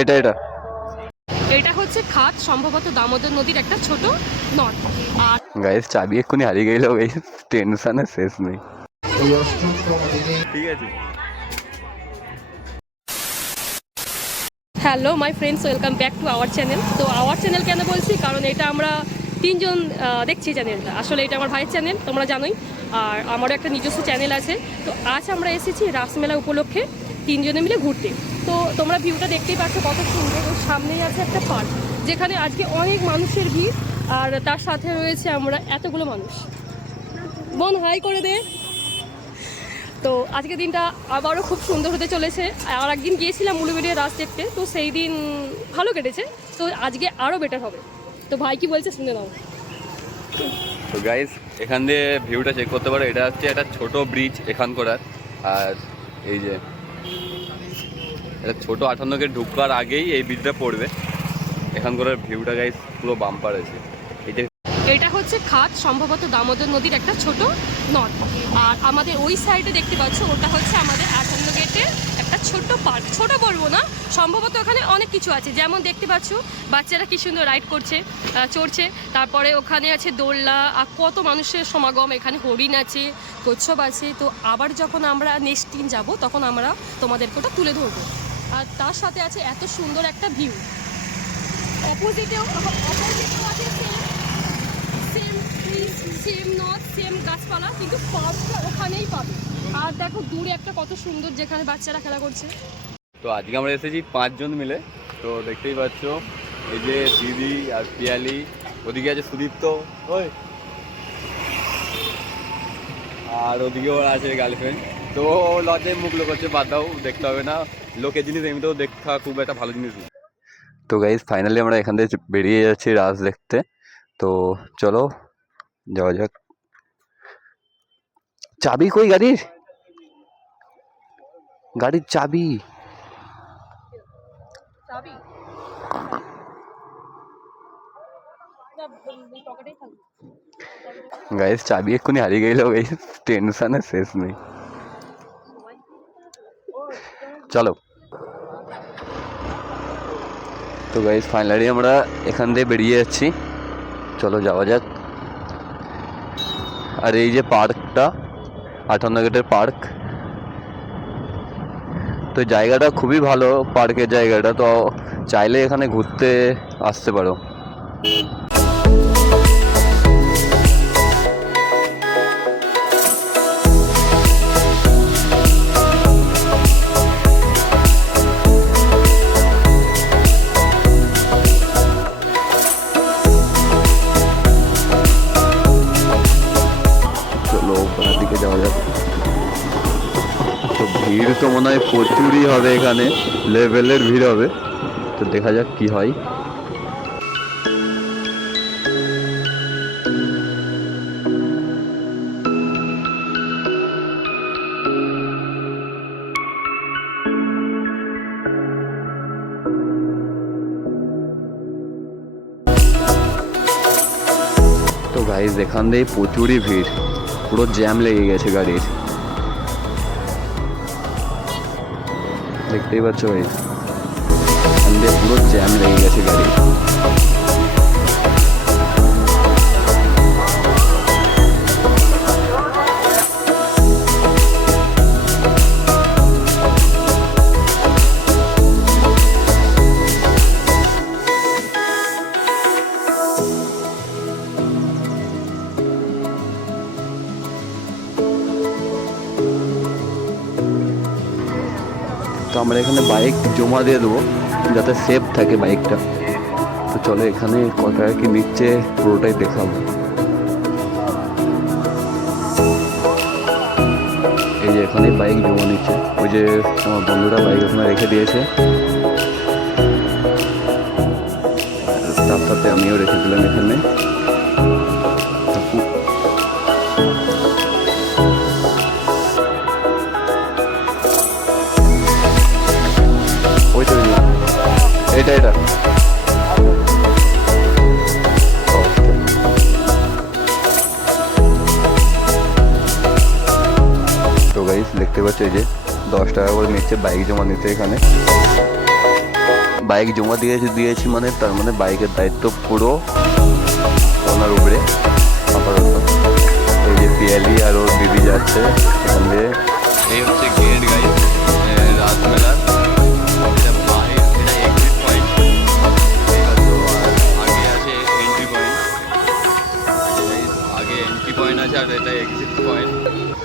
এটা এটা এটা হচ্ছে খাত, সম্ভবত দামোদর নদীর একটা ছোট নদ। আর গাইস চাবি এক্ষুনি হারিয়ে গেল, গাইস টেনশনে শেষ নেই। ঠিক আছে। Hello my friends, welcome back to our channel. তো আওয়ার চ্যানেল কেন বলছি, কারণ এটা আমরা তিনজন দেখছি চ্যানেলটা। আসলে এটা আমার ভাইয়ের চ্যানেল, তোমরা জানোই। আর আমারও একটা নিজস্ব চ্যানেল আছে। তো আজ আমরা এসেছি রাসমেলা উপলক্ষে তিনজনে মিলে ঘুরতে। তো তোমরা ভিউটা দেখতেই পাচ্ছ কত সুন্দর। ওর সামনেই আছে একটা পার্ক, যেখানে আজকে অনেক মানুষের ভিড়। আর তার সাথে রয়েছে আমরা এতগুলো মানুষ। বোন হাই করে দে। তো আজকের দিনটা আবারও খুব সুন্দর হতে চলেছে। আর একদিন গিয়েছিলাম উলুবেড়িয়া রাস দেখতে, তো সেই দিন ভালো কেটেছে। তো আজকে আরও বেটার হবে। তো ভাই কি বলছে শুনে নাও। তো গাইস এখান দিয়ে ভিউটা চেক করতে পারো। এটা হচ্ছে একটা ছোট ব্রিজ এখান করার। আর এই যে এটা ছোট 58 গেট ঢুকার আগেই এই ব্রিজটা পড়বে। এখান করার ভিউটা গাইস পুরো বাম্পার আছে। এটা হচ্ছে খাত, সম্ভবত দামোদর নদীর একটা ছোট নদ। আর আমাদের ওই সাইডে দেখতে পাচ্ছ, ওটা হচ্ছে আমাদের 58 গেটের একটা ছোট্ট পার্ক। ছোট বলবো না, সম্ভবত ওখানে অনেক কিছু আছে। যেমন দেখতে পাচ্ছ বাচ্চারা কি সুন্দর রাইড করছে, চড়ছে। তারপরে ওখানে আছে দোলনা, আর কত মানুষের সমাগম। এখানে হরিণ আছে, কচ্ছপ আছে। তো আবার যখন আমরা নেক্সট দিন যাব, তখন আমরা তোমাদেরকে ওটা তুলে ধরবো। আর তার সাথে আছে এত সুন্দর একটা ভিউ। অপোজিটেও আছে সেম নদ, সেম গাছপালা, কিন্তু পার্কটা ওখানেই পাবে। আর দেখো দূরে একটা কত সুন্দর, যেখানে বাচ্চারা খেলা করছে। তো আজকে আমরা এসেছি 5 জন মিলে। তো দেখতেই পাচ্ছ এই যে দিদি আর পিয়ালি, ওদিকে আছে সুদীপ্ত, ওই আর ওদিকে ওর আছে গার্লফ্রেন্ড। তো লজ্জায় মুখ লোকাচ্ছে, বাদ দাও, দেখতে হবে না। লোকের জিনিস এমনিতেও দেখা খুব একটা ভালো জিনিস। তো গাইজ ফাইনালি আমরা এখান থেকে বেরিয়ে যাচ্ছি রাস দেখতে। তো চলো যাওয়া যাক। চাবি কই গাড়ির? গাড়ির চাবি গাইজ চাবি এক্ষুনি হারিয়ে গেল, গাইজ টেনশনে শেষ নেই। চলো। তো গাইজ ফাইনালি আমরা এখান থেকে বেরিয়ে যাচ্ছি। চলো যাওয়া যাক। আর এই যে পার্কটা, 58 গেটের পার্ক। তো জায়গাটা খুবই ভালো, পার্কের জায়গাটা। তো চাইলে এখানে ঘুরতে আসতে পারো। চলো ওপরের দিকে যাওয়া যাক। তো ভিড় তো মনে হয় প্রচুরই হবে, এখানে লেভেলের ভিড় হবে। তো দেখা যাক কি হয়। তো গাইজ এখান দিয়ে প্রচুরই ভিড়, পুরো জ্যাম লেগে গেছে গাড়ির। দেখতেই পাচ্ছ গাইজ, এখান দিয়ে পুরো জ্যাম লেগে গেছে গাড়ির। তো আমরা এখানে বাইক জমা দিয়ে দেবো, যাতে সেফ থাকে বাইকটা। তো চলো এখানে কত টাকা কি নিচ্ছে পুরোটাই দেখাবো। এই যে এখানে বাইক জমা নিচ্ছে, ওই যে আমার বন্ধুরা বাইক ওখানে রেখে দিয়েছে, তার সাথে আমিও রেখে দিলাম এখানে। ওই তো এটা এটা তো গাইস দেখতে পাচ্ছ এই যে 10 টাকা করে নিচ্ছে বাইক জমা নিতে এখানে। বাইক জমা দিয়েছি মানে তার মানে বাইকের দায়িত্ব পুরো ওনার উপরে আপাতত। এই যে পিয়ালি আর ওর দিদি যাচ্ছে এখান দিয়ে। এই হচ্ছে গেট গাইড রাসমেলার, এটা বাইরে, এটা এক্সিট পয়েন্ট, আগে আছে এন্ট্রি পয়েন্ট, আগে এন্ট্রি পয়েন্ট আছে আর এটা এক্সিট পয়েন্ট।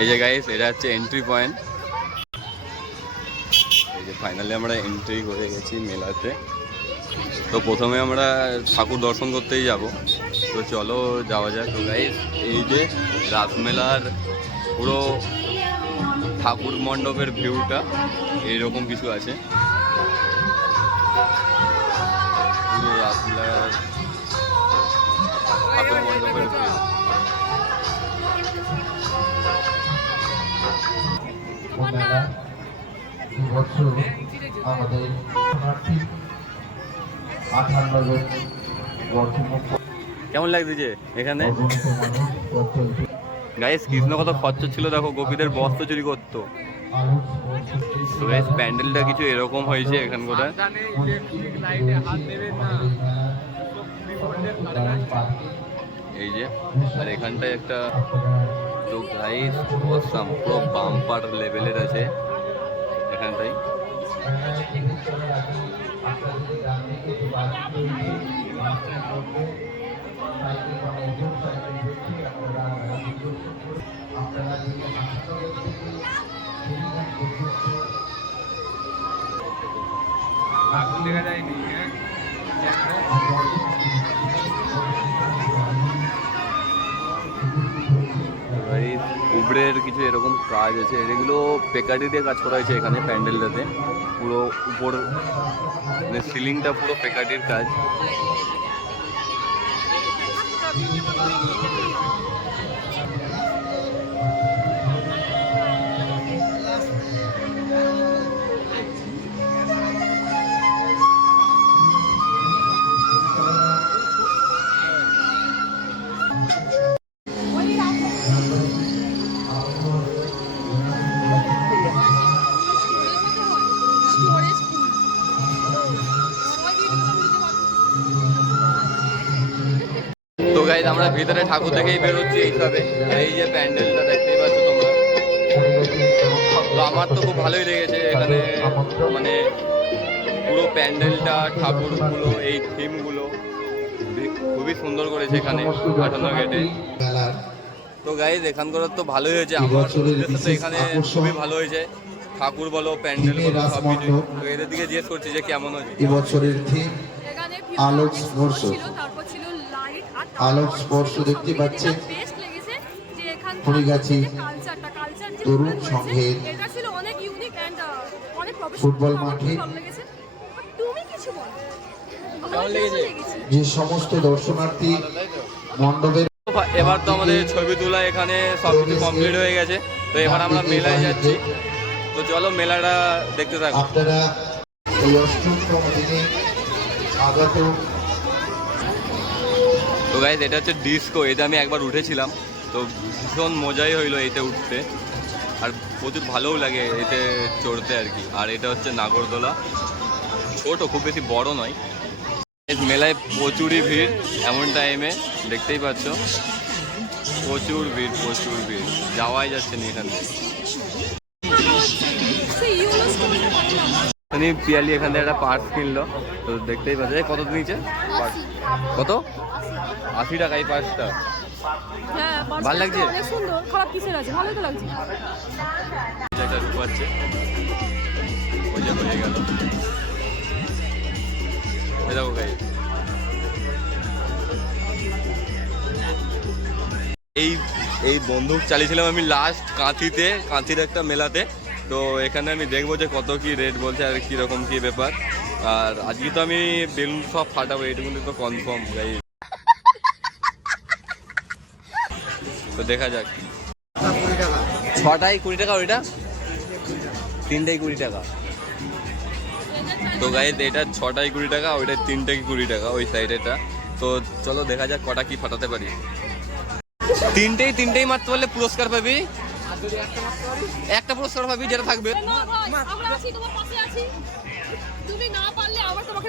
এই যে গাইস এটা হচ্ছে এন্ট্রি পয়েন্ট। এই যে ফাইনালি আমরা এন্ট্রি করে গেছি মেলাতে। তো প্রথমে আমরা ঠাকুর দর্শন করতেই যাব, তো চলো যাওয়া যাক। তো গাইস এই যে রাসমেলার পুরো ঠাকুর মণ্ডপের ভিউটা এইরকম কিছু আছে, পুরো রাসমেলার ঠাকুর মণ্ডপের ভিউ। আমাদের কেমন লাগছে যে এখানে গাইস কৃষ্ণ কত খরচ ছিল দেখো, গোপীদের বস্ত্র চুরি করতো। তো গাইস প্যান্ডেলটা কিছু এরকম হয়েছে এখানকার। এই যে আর এখানটায় একটা, তো গাইস অসাম পুরো বাম্পার লেভেলের আছে এখানটাই। দেখা যায়নি উপরের কিছু এরকম কাজ আছে, এগুলো পেকারি দিয়ে কাজ করা হয়েছে এখানে প্যান্ডেলটাতে। পুরো উপর মানে সিলিংটা পুরো পেকাটির কাজ। তো গাইস আমরা ভিতরে ঠাকুর দেখেই বেরোচ্ছি এইভাবে। এই যে প্যান্ডেলটা দেখতেই পাচ্ছ তোমরা, তো আমার তো খুব ভালোই লেগেছে এখানে, মানে পুরো প্যান্ডেলটা, ঠাকুরগুলো, এই থিমগুলো খুবই সুন্দর করেছে এখানে 58 গেটে। তো গাইস এখানকার তো ভালোই হয়েছে, আমার তো এখানে খুবই ভালো হয়েছে, ঠাকুর বলো প্যান্ডেল বলো সব কিছু। তো এদের দিকে জিজ্ঞেস করছি যে কেমন হয়েছে। এবছরের থিম আলোক স্পর্শ। আলোক স্পর্শ দেখতে পাচ্ছেন হরিগাছি তরুণ সংঘের ফুটবল মাঠে যে সমস্ত দর্শনার্থী মণ্ডপের। এবার তো আমাদের ছবি তোলা এখানে সব কিছু কমপ্লিট হয়ে গেছে, তো এবার আমরা মেলায় যাচ্ছি। তো চলো মেলাটা দেখতে থাকো। আপনারা এই অষ্টমতম দিনে আগত। তো গাইস এটা হচ্ছে ডিস্কো, এটা আমি একবার উঠেছিলাম, তো ভীষণ মজাই হইলো এইতে উঠতে, আর প্রচুর ভালোও লাগে এতে চড়তে আর কি। আর এটা হচ্ছে নাগরদোলা, ছোট, খুব বেশি বড় নয়। মেলায় প্রচুরই ভিড় এমন টাইমে, দেখতেই পাচ্ছ প্রচুর ভিড়, যাওয়াই যাচ্ছে না এখান থেকে। পিয়ালি এখান থেকে একটা পার্স কিনলো, তো দেখতেই পাচ্ছ। কত নিচে কত? 80 টাকা এই পার্সটা। ভালো লাগছে, খারাপ কিসের আছে, ভালোই তো লাগছে। একটা রূপ আছে, ওই যে হয়ে গেল। দেখো গাইস এই বন্দুক চালিয়েছিলাম আমি লাস্ট কাঁথির একটা মেলাতে। তো এখানে আমি দেখবো যে কত কি রেট বলছে আর কীরকম কী ব্যাপার। আর আজকে তো আমি বেলুন সব ফাটাবো, এইটুকু তো কনফার্ম গাইস। তো দেখা যাক। 6টায় 20 টাকা, ওইটা 3টায় 20 টাকা। তো গাইস এটা 6টায় 20 টাকা, ওইটা 3টায় 20 টাকা, ওই সাইডেটা। তো চলো দেখা যাক কটা কি ফাটাতে পারি। তিনটেই মারতে পারলে পুরস্কার পাবি, একটা পুরস্কার পাবি যেটা থাকবে। আমরা আছি, তোমার পাশে আছি। তুমি না পারলে আবার তোমাকে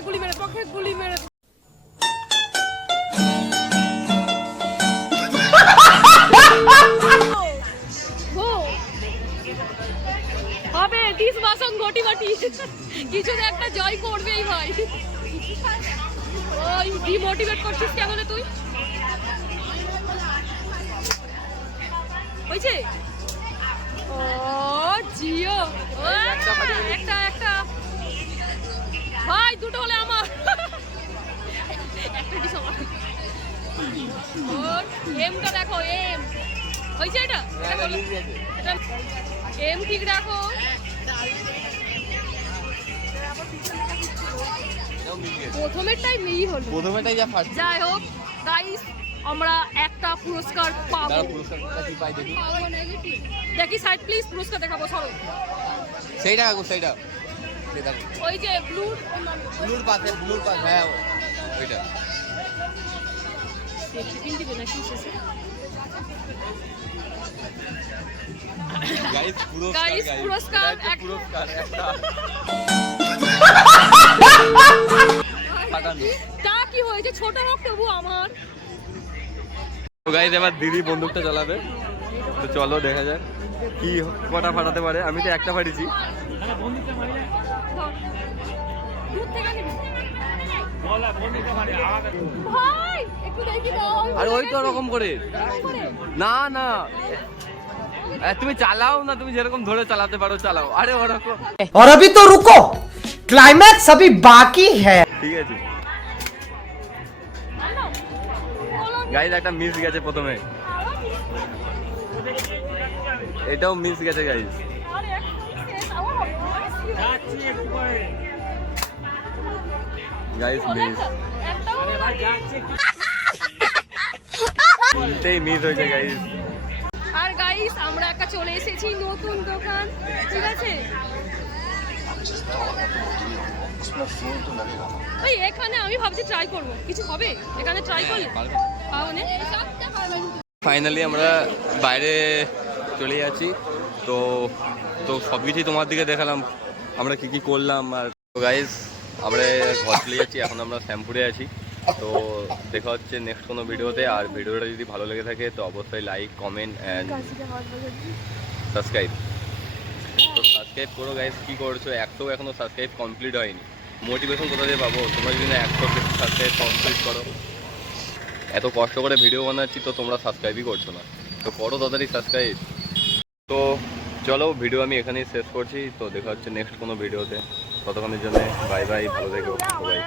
চোখে গুলি মেরে হবে দিস বাসন ঘটি বাটি কিছু একটা জয় করবেই ভাই। ওই ডিমোটিভেট করছিস কেমন তুই? হয়েছে ও জিও একটা একটা ভাই দুটো হলে আমার একটা ডিস আমার। এমটা দেখো এম হয়েছে এটা এম ঠিক রাখো। প্রথমেরটাই মেই হলো প্রথমেটাই যা ফার্স্ট যাই হোক গাইস আমরা একটা পুরস্কার পাবো। পুরস্কারটা কি পাই দেখি দেখি সাইড প্লিজ পুরস্কার দেখাবো সরো সেইটা কাকু সেইটা ওই যে ব্লুর ব্লুর পাশে হ্যাঁ ওইটা দিবে নাকি শেষে গাইস গাইস পুরস্কার এক পুরস্কার একটা ফাটানো তা কি হয়েছে ছোট হোক তবু আমার। তো গাইস এবার দিদি বন্দুকটা চালাবে, তো চলো দেখা যাক কি কটা ফাটাতে পারে। আমি তো একটা ফাটিছি। দূর থেকে নিবি ভাই একটু দেখি দাও। আর ওই তো ওরকম করে না না তুমি চালাও না, তুমি যেরকম ধরে চালাতে পারো চালাও। আরে ওরকম और अभी तो रुको, क्लाइमैक्स अभी बाकी है। ঠিক আছে গাইস একটা মিস গেছে প্রথমে, এটাও মিস গেছে গাইস। গাইস মিস তিনটেই মিস হয়েছে গাইস। আর গাইস আমরা একটা চলে এসেছি নতুন দোকান, ঠিক আছে ওই এখানে আমি ভাবছি ট্রাই করব, কিছু হবে এখানে ট্রাই করলে পাবো না। ফাইনালি আমরা বাইরে চলে যাচ্ছি, তো তো সব কিছুই তোমার দিকে দেখালাম আমরা কি কি করলাম। আর গাইস আমরা ঘর চলে যাচ্ছি, এখন আমরা শ্যামপুরে আছি। তো দেখা হচ্ছে নেক্সট কোনো ভিডিওতে। আর ভিডিওটা যদি ভালো লেগে থাকে তো অবশ্যই লাইক কমেন্ট অ্যান্ড সাবস্ক্রাইব। তো সাবস্ক্রাইব করো গাইস, কী করছো? এখনও সাবস্ক্রাইব কমপ্লিট হয়নি। মোটিভেশন কোথা দিয়ে পাবো? তোমরা যদি না 100 সাবস্ক্রাইব কমপ্লিট করো। এত কষ্ট করে ভিডিও বানাচ্ছি তো তোমরা সাবস্ক্রাইবই করছো না, তো করো তাড়াতাড়ি সাবস্ক্রাইব। তো চলো ভিডিও আমি এখানেই শেষ করছি, তো দেখা হচ্ছে নেক্সট কোনো ভিডিওতে। ততক্ষণের জন্য বাই বাই, ভালো থেকো সবাই।